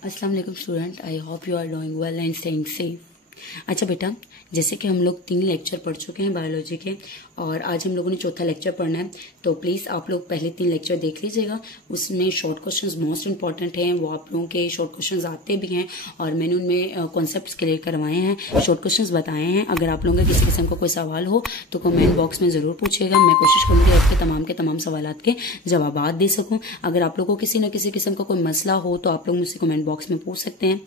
अस्सलाम वालेकुम student, I hope you are doing well and staying safe. अच्छा बेटा, जैसे कि हम लोग 3 लेक्चर पढ़ चुके हैं बायोलॉजी के और आज हम लोगों ने चौथा लेक्चर पढ़ना है, तो प्लीज़ आप लोग पहले 3 लेक्चर देख लीजिएगा। उसमें शॉर्ट क्वेश्चंस मोस्ट इंपॉर्टेंट हैं, वो आप लोगों के शॉर्ट क्वेश्चंस आते भी हैं और मैंने उनमें कॉन्सेप्ट्स क्लियर करवाए हैं, शॉर्ट क्वेश्चंस बताए हैं। अगर आप लोगों का किसी किस्म का कोई सवाल हो तो कमेंट बॉक्स में ज़रूर पूछिएगा। मैं कोशिश करूँगी आपके तमाम सवालात के जवाब दे सकूँ। अगर आप लोगों को किसी न किसी किस्म का कोई मसला हो तो आप लोग मुझसे कमेंट बॉक्स में पूछ सकते हैं।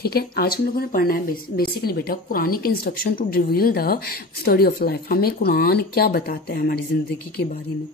ठीक है, आज हम लोगों ने पढ़ना है बेसिकली बेटा Quranic instruction to reveal the study of life. हमें कुरान क्या बताता है हमारी जिंदगी के बारे में।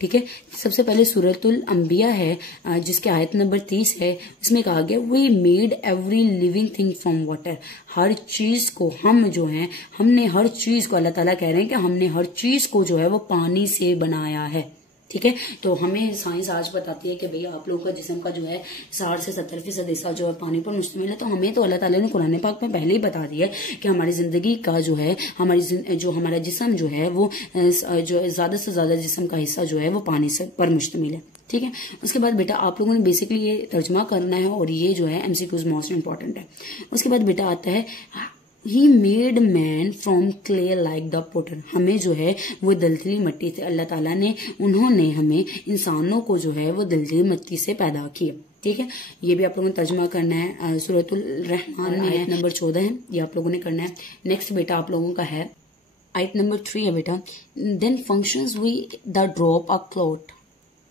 ठीक है, सबसे पहले सूरतुल अंबिया है जिसके आयत नंबर 30 है। इसमें कहा गया we made every living thing from water. हर चीज को हमने हर चीज को, अल्लाह ताला कह रहे हैं कि हमने हर चीज को जो है वो पानी से बनाया है। ठीक है, तो हमें साइंस आज बताती है कि भैया आप लोगों का जिस्म का जो है 60 से 70% हिस्सा जो है पानी पर मुश्तमिल है। तो हमें तो अल्लाह ताला ने कुरान पाक में पहले ही बता दिया है कि हमारी जिंदगी का जो है हमारा जिस्म जो है वो जो ज्यादा से ज्यादा जिस्म का हिस्सा जो है वो पानी से पर मुश्तमिल है। ठीक है, उसके बाद बेटा आप लोगों ने बेसिकली ये तर्जमा करना है और ये जो है एमसीक्यूज मोस्ट इंपॉर्टेंट है। उसके बाद बेटा आता है he made man from clay like the potter. हमें जो है वो दलदली मिट्टी से अल्लाह ताला ने उन्होंने हमें इंसानों को जो है वो दलदली मिट्टी से पैदा किया। ठीक है, ये भी आप लोगों ने तर्जुमा करना है। सूरतुल रहमान में आयत नंबर 14 है, ये आप लोगों ने करना है। नेक्स्ट बेटा आप लोगों का है आयत नंबर 3 है बेटा, then functions we the drop a clot.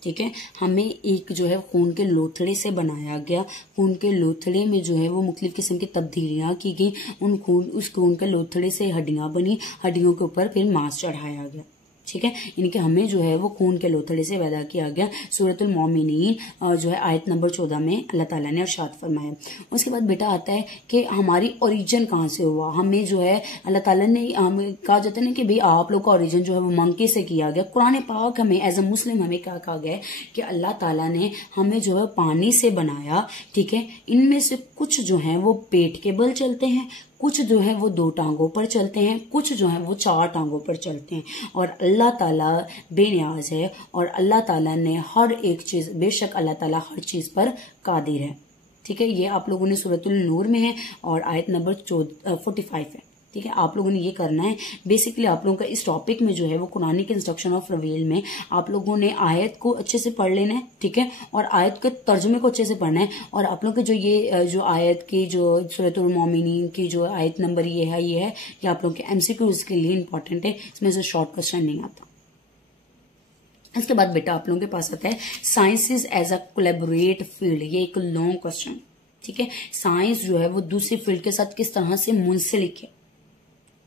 ठीक है, हमें एक जो है खून के लोथड़े से बनाया गया। खून के लोथड़े में जो है वो मुख्तलिफ किस्म की तब्दीलियां की गई। उस खून के लोथड़े से हड्डियां बनी, हड्डियों के ऊपर फिर मांस चढ़ाया गया। ठीक है, यानी कि हमें जो है वो खून के लोथड़े से पैदा किया गया। सूरतुल मोमिनीन जो है आयत नंबर 14 में अल्लाह ताला ने इरशाद फरमाया। उसके बाद बेटा आता है कि हमारी ओरिजिन कहाँ से हुआ। हमें जो है अल्लाह ताला ने कहा जाता है ना कि भाई आप लोग का ओरिजिन जो है वो मंकी से किया गया। कुरान पाक हमें एज अ मुस्लिम हमें क्या कहा गया है कि अल्लाह ताला ने हमें जो है पानी से बनाया। ठीक है, इनमें से कुछ जो है वो पेट के बल चलते हैं, कुछ जो है वो 2 टांगों पर चलते हैं, कुछ जो है वो 4 टांगों पर चलते हैं। और अल्लाह ताला बेनियाज है और अल्लाह ताला ने हर एक चीज, बेशक अल्लाह ताला हर चीज पर कादिर है। ठीक है, ये आप लोगों ने सूरतुल नूर में है और आयत नंबर 45 है। ठीक है, आप लोगों ने ये करना है। बेसिकली आप लोगों का इस टॉपिक में जो है वो कुरानिक इंस्ट्रक्शन ऑफ रिवील में आप लोगों ने आयत को अच्छे से पढ़ लेना है। ठीक है, और आयत के तर्जुमे को अच्छे से पढ़ना है। और आप लोगों के जो आयत की जो सूरतुल मोमिनीन की जो आयत नंबर ये है ये आप लोगों के एमसीक्यूज के लिए इंपॉर्टेंट है। इसमें से शॉर्ट क्वेश्चन नहीं आता। इसके बाद बेटा आप लोगों के पास आता है sciences as a collaborate field. ये एक लॉन्ग क्वेश्चन। ठीक है, साइंस जो है वो दूसरी फील्ड के साथ किस तरह से मुंसलिक है।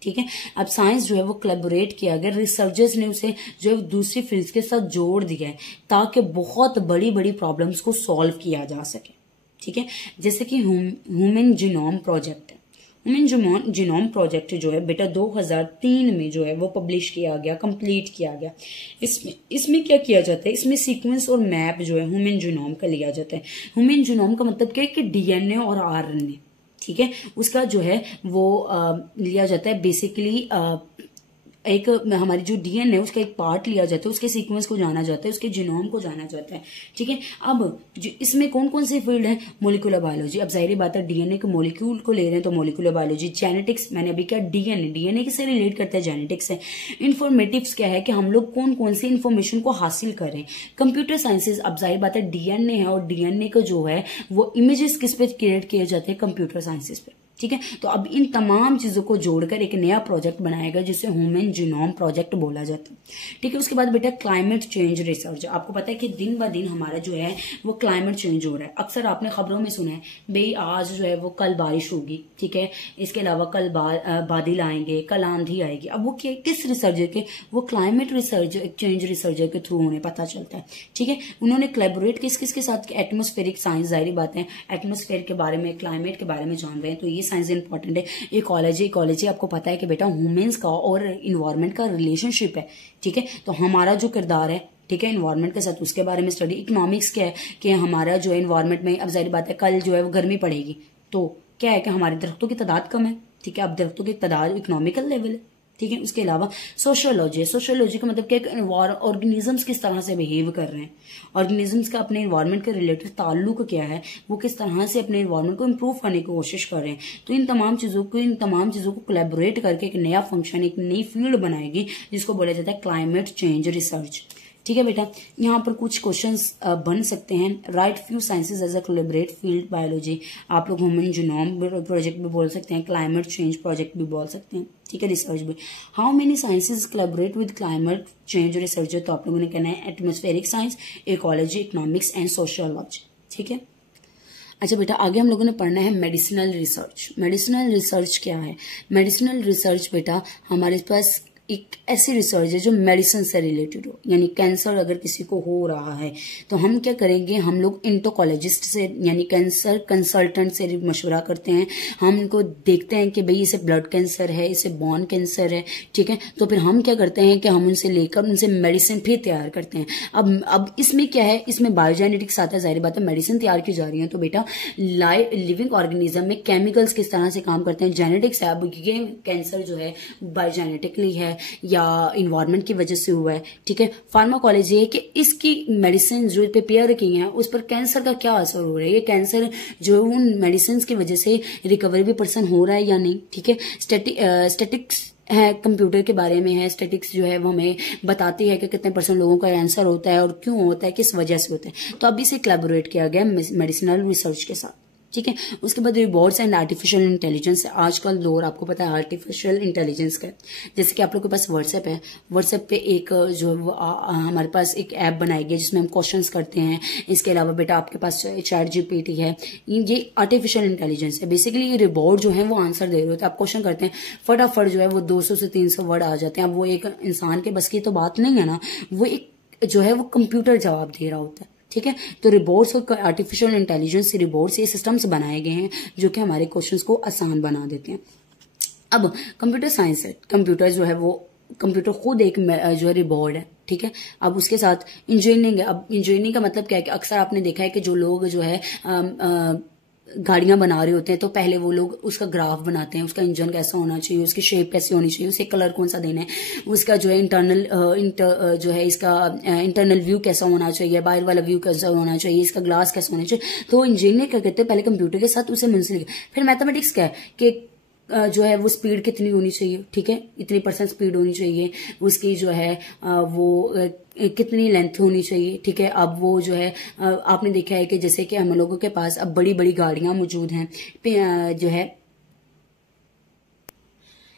ठीक है, अब साइंस जो है वो कोलैबोरेट किया गया, रिसर्चर्स ने उसे जो है दूसरी फील्ड्स के साथ जोड़ दिया है ताकि बहुत बड़ी बड़ी प्रॉब्लम्स को सॉल्व किया जा सके। ठीक है, जैसे कि ह्यूमन जीनोम प्रोजेक्ट है। ह्यूमन जीनोम प्रोजेक्ट जो है बेटा 2003 में जो है वो पब्लिश किया गया, कंप्लीट किया गया। इसमें क्या किया जाता है, इसमें सीक्वेंस और मैप जो है ह्यूमन जीनोम का लिया जाता है। ह्यूमन जीनोम का मतलब क्या है कि डीएनए और आरएनए। ठीक है, उसका जो है वो लिया जाता है बेसिकली एक हमारी जो डीएनए है उसका एक पार्ट लिया जाता है, उसके सीक्वेंस को जाना जाता है, उसके जीनोम को जाना जाता है। ठीक है, अब इसमें कौन कौन सी फील्ड है, मोलिकुलर बायोलॉजी। अब जाहिर बात है डीएनए के मोलिक्यूल को ले रहे हैं तो मोलिकुलर बायोलॉजी। जेनेटिक्स मैंने अभी क्या, डीएनए किससे रिलेट करता है, जेनेटिक्स है। इंफॉर्मेटिव्स क्या है कि हम लोग कौन कौन सी इन्फॉर्मेशन को हासिल करें। कंप्यूटर साइंसेज, अब जाहिर बात है डीएनए है और डीएनए का जो है वो इमेजेस किस पे क्रिएट किए जाते हैं, कंप्यूटर साइंसेज पे। ठीक है, तो अब इन तमाम चीजों को जोड़कर एक नया प्रोजेक्ट बनाएगा जिसे ह्यूमन जीनोम प्रोजेक्ट बोला जाता है। ठीक है, उसके बाद बेटा क्लाइमेट चेंज रिसर्च। आपको पता है कि दिन ब दिन हमारा जो है वो क्लाइमेट चेंज हो रहा है। अक्सर आपने खबरों में सुना है भाई आज जो है वो कल बारिश होगी। ठीक है, इसके अलावा कल बादल आएंगे, कल आंधी आएगी। अब वो किस रिसर्चर के, वो क्लाइमेट रिसर्च चेंज रिसर्चर के थ्रू उन्हें पता चलता है। ठीक है, उन्होंने कोलैबोरेट किस के साथ, एटमोस्फेरिक साइंस, जाहिर बात है एटमोस्फेयर के बारे में, क्लाइमेट के बारे में जान रहे हैं तो ये साइंस इंपॉर्टेंट है। इकोलॉजी आपको पता है कि बेटा ह्यूमंस का और इन्वायरमेंट का रिलेशनशिप है। ठीक है, तो हमारा जो किरदार है, ठीक है, इन्वायरमेंट के साथ उसके बारे में स्टडी। इकोनॉमिक्स क्या है कि हमारा जो है इन्वायरमेंट में, अब जाहिर बात है कल जो है वो गर्मी पड़ेगी तो क्या है कि हमारे दरख्तों की तादाद कम है। ठीक है, अब दरख्तों की तादाद इकोनॉमिकल लेवल है। ठीक है। उसके अलावा सोशियोलॉजी है। सोशियोलॉजी का मतलब क्या, ऑर्गेनिजम्स किस तरह से बिहेव कर रहे हैं, ऑर्गेनिजम्स का अपने इन्वायरमेंट के रिलेटेड ताल्लुक क्या है, वो किस तरह से अपने इन्वायरमेंट को इम्प्रूव करने की कोशिश कर रहे हैं। तो इन तमाम चीजों को कोलैबोरेट करके एक नया फंक्शन, एक नई फील्ड बनाएगी जिसको बोला जाता है क्लाइमेट चेंज रिसर्च। ठीक है बेटा, यहाँ पर कुछ क्वेश्चंस बन सकते हैं। Right few sciences as a collaborate field biology, आप लोग ह्यूमन जीनोम प्रोजेक्ट भी बोल सकते हैं, क्लाइमेट चेंज प्रोजेक्ट भी बोल सकते हैं, ठीक है, रिसर्च भी। How many sciences collaborate with climate change research, तो आप लोगों ने कहना है atmospheric science, ecology, economics and sociology. ठीक है। अच्छा बेटा, आगे हम लोगों ने पढ़ना है मेडिसिनल रिसर्च। मेडिसिनल रिसर्च क्या है? मेडिसिनल रिसर्च बेटा हमारे पास एक ऐसी रिसर्च है जो मेडिसिन से रिलेटेड हो, यानी कैंसर अगर किसी को हो रहा है तो हम क्या करेंगे, हम लोग इंटोकोलॉजिस्ट से यानी कैंसर कंसल्टेंट से मशवरा करते हैं। हम इनको देखते हैं कि भाई इसे ब्लड कैंसर है, इसे बोन कैंसर है, ठीक है। तो फिर हम क्या करते हैं कि हम उनसे लेकर उनसे मेडिसिन फिर तैयार करते हैं। अब इसमें क्या है, इसमें बायोजेनेटिक्स आता है, जाहिर बात है मेडिसिन तैयार की जा रही है। तो बेटा लिविंग ऑर्गेनिज्म में केमिकल्स किस तरह से काम करते हैं, जेनेटिक्स है। अब ये कैंसर जो है बायोजेनेटिकली है या इन्वायरमेंट की वजह से हुआ है, ठीक है। फार्माकोलॉजी है कि इसकी मेडिसिन जो प्रिपेयर की हैं उस पर कैंसर का क्या असर हो रहा है, ये कैंसर जो उन मेडिसिन की वजह से रिकवरी भी पर्सन हो रहा है या नहीं, ठीक है। स्टैटिक्स है, कंप्यूटर के बारे में है। स्टैटिक्स जो है वो हमें बताती है कि कितने % लोगों का आंसर होता है और क्यों होता है, किस वजह से होता है। तो अब इसे कोलैबोरेट किया गया मेडिसिनल रिसर्च के साथ, ठीक है। उसके बाद रिवॉर्ड्स एंड आर्टिफिशियल इंटेलिजेंस। आजकल दौर आपको पता है आर्टिफिशियल इंटेलिजेंस का, जैसे कि आप लोग के पास व्हाट्सएप है, व्हाट्सएप पे एक जो हमारे पास एक ऐप बनाई गई जिसमें हम क्वेश्चंस करते हैं। इसके अलावा बेटा आपके पास चैट जीपीटी है, ये आर्टिफिशियल इंटेलिजेंस है। बेसिकली ये रिवॉर्ड जो है वो आंसर दे रहे होते हैं, आप क्वेश्चन करते हैं फटाफट जो है वो 200 से 300 वर्ड आ जाते हैं। अब वो एक इंसान के बस की तो बात नहीं है ना, वो एक जो है वो कंप्यूटर जवाब दे रहा होता है, ठीक है। तो रिबोर्ड्स और आर्टिफिशियल इंटेलिजेंस से रिबोर्ड्स ये सिस्टम्स बनाए गए हैं जो कि हमारे क्वेश्चंस को आसान बना देते हैं। अब कंप्यूटर साइंस है, कंप्यूटर जो है वो कंप्यूटर खुद एक जो है रिबोर्ड है, ठीक है। अब उसके साथ इंजीनियरिंग है। अब इंजीनियरिंग का मतलब क्या है कि अक्सर आपने देखा है कि जो लोग जो है गाड़ियां बना रहे होते हैं तो पहले वो लोग उसका ग्राफ बनाते हैं, उसका इंजन कैसा होना चाहिए, उसकी शेप कैसी होनी चाहिए, उसे कलर कौन सा देना है, उसका जो है जो है इसका इंटरनल व्यू कैसा होना चाहिए, बाहर वाला व्यू कैसा होना चाहिए, इसका ग्लास कैसा होना चाहिए। तो इंजीनियर क्या कहते हैं, पहले कंप्यूटर के साथ उसे मुंसलिक। फिर मैथमेटिक्स क्या है कि जो है वो स्पीड कितनी होनी चाहिए, ठीक है, इतनी % स्पीड होनी चाहिए, उसकी जो है वो कितनी लेंथ होनी चाहिए, ठीक है। अब वो जो है आपने देखा है कि जैसे कि हम लोगों के पास अब बड़ी बड़ी गाड़ियां मौजूद हैं, जो है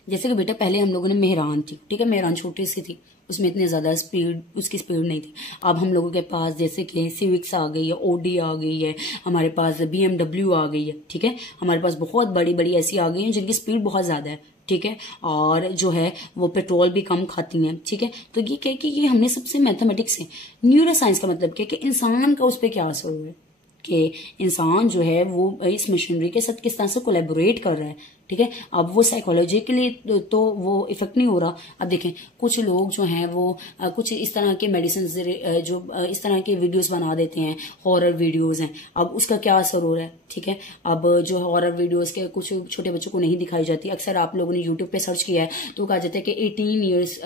जैसे कि बेटा पहले हम लोगों ने मेहरान थी, ठीक है, मेहरान छोटी सी थी, उसमें इतनी ज्यादा उसकी स्पीड नहीं थी। अब हम लोगों के पास जैसे कि सिविक्स आ गई है, ओडी आ गई है, हमारे पास BMW आ गई है, ठीक है। हमारे पास बहुत बड़ी बड़ी ऐसी आ गई हैं जिनकी स्पीड बहुत ज्यादा है, ठीक है, और जो है वो पेट्रोल भी कम खाती हैं, ठीक है। तो ये क्या कि ये हमने सबसे मैथमेटिक्स से। न्यूरो साइंस का मतलब क्या कि इंसान का उस पर क्या असर हुआ है, कि इंसान जो है वो इस मशीनरी के साथ किस तरह से कोलैबोरेट कर रहा है, ठीक है। अब वो साइकोलॉजिकली तो वो इफेक्ट नहीं हो रहा। अब देखें कुछ लोग जो हैं वो कुछ इस तरह के मेडिसिन जो इस तरह के वीडियोस बना देते हैं, हॉरर वीडियोस हैं, अब उसका क्या असर हो रहा है, ठीक है। अब जो हॉरर वीडियोस के कुछ छोटे बच्चों को नहीं दिखाई जाती, अक्सर आप लोगों ने यूट्यूब पे सर्च किया है तो कहा जाता है कि 18 ईयर्स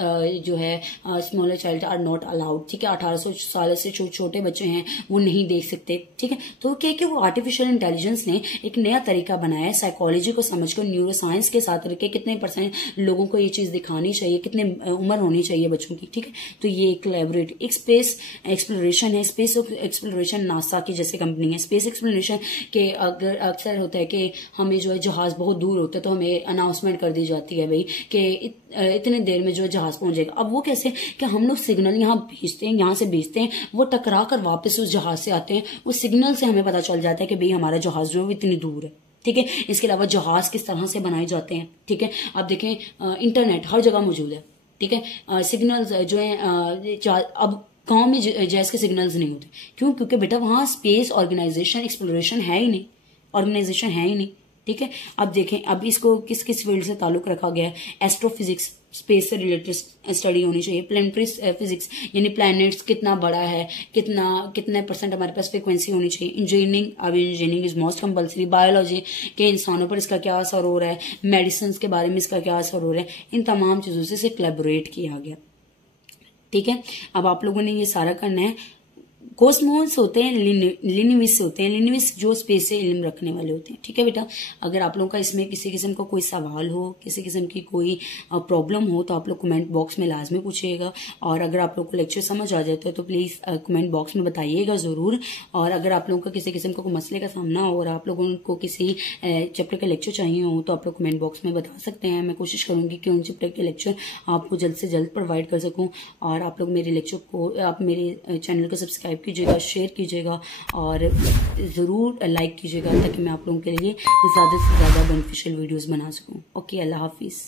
जो है smaller child are not allowed, ठीक है। 1800 साल से छोटे बच्चे हैं वो नहीं देख सकते, ठीक है। तो क्या कि वो आर्टिफिशियल इंटेलिजेंस ने एक नया तरीका बनाया है साइकोलॉजी को समझकर, न्यूरो साइंस के साथ रख के कितने % लोगों को ये चीज दिखानी चाहिए, कितने उम्र होनी चाहिए बच्चों की, ठीक है। तो ये कोलैबोरेट एक स्पेस एक्सप्लोरेशन है। स्पेस एक्सप्लोरेशन नासा की जैसे कंपनी है। स्पेस एक्सप्लोरेशन के अगर अक्सर होता है कि हमें जो है जहाज बहुत दूर होता है तो हमें अनाउंसमेंट कर दी जाती है भाई कि इतने देर में जो जहाज पहुंच जाएगा। अब वो कैसे कि हम लोग सिग्नल यहाँ भेजते हैं, यहाँ से भेजते हैं, वो टकरा कर वापस उस जहाज से आते हैं, उस सिग्नल से हमें पता चल जाता है कि भाई हमारा जहाज जो है इतनी दूर है, ठीक है। इसके अलावा जहाज किस तरह से बनाए जाते हैं, ठीक है। आप देखें इंटरनेट हर जगह मौजूद है, ठीक है। सिग्नल्स जो है अब गांव में जैस के सिग्नल्स नहीं होते, क्यों? क्योंकि बेटा वहां स्पेस ऑर्गेनाइजेशन एक्सप्लोरेशन है ही नहीं, ऑर्गेनाइजेशन है ही नहीं, ठीक है। अब देखें अब इसको किस किस फील्ड से ताल्लुक रखा गया है, एस्ट्रोफिजिक्स, स्पेस से रिलेटेड स्टडी होनी चाहिए। प्लानिटरी फिजिक्स यानी प्लैनेट्स कितना बड़ा है, कितने परसेंट हमारे पास फ्रिक्वेंसी होनी चाहिए। इंजीनियरिंग, अब engineering is most compulsory. Biology के इंसानों पर इसका क्या असर हो रहा है, मेडिसिन के बारे में इसका क्या असर हो रहा है, इन तमाम चीजों से इसे कोलैबोरेट किया गया। ठीक है, अब आप लोगों ने ये सारा करना है। कॉस्मोस होते हैं, लिनिविस्ट होते हैं। लिनिविस्ट जो स्पेस से इल्म रखने वाले होते हैं। ठीक है बेटा, अगर आप लोगों का इसमें किसी किस्म का कोई सवाल हो, किसी किस्म की कोई प्रॉब्लम हो तो आप लोग कमेंट बॉक्स में लाजमी पूछिएगा। और अगर आप लोग को लेक्चर समझ आ जाता है तो प्लीज कमेंट बॉक्स में बताइएगा जरूर। और अगर आप लोगों का किसी किस्म का कोई मसले का सामना हो और आप लोगों को किसी चैप्टर के लेक्चर चाहिए हो तो आप लोग कमेंट बॉक्स में बता सकते हैं। मैं कोशिश करूंगी कि उन चैप्टर के लेक्चर आपको जल्द से जल्द प्रोवाइड कर सकूं। और आप लोग मेरे लेक्चर को, आप मेरे चैनल को सब्सक्राइब कीजिएगा, शेयर कीजिएगा और जरूर लाइक कीजिएगा ताकि मैं आप लोगों के लिए ज्यादा से ज्यादा बेनिफिशियल वीडियोस बना सकूं। ओके, अल्लाह हाफिज।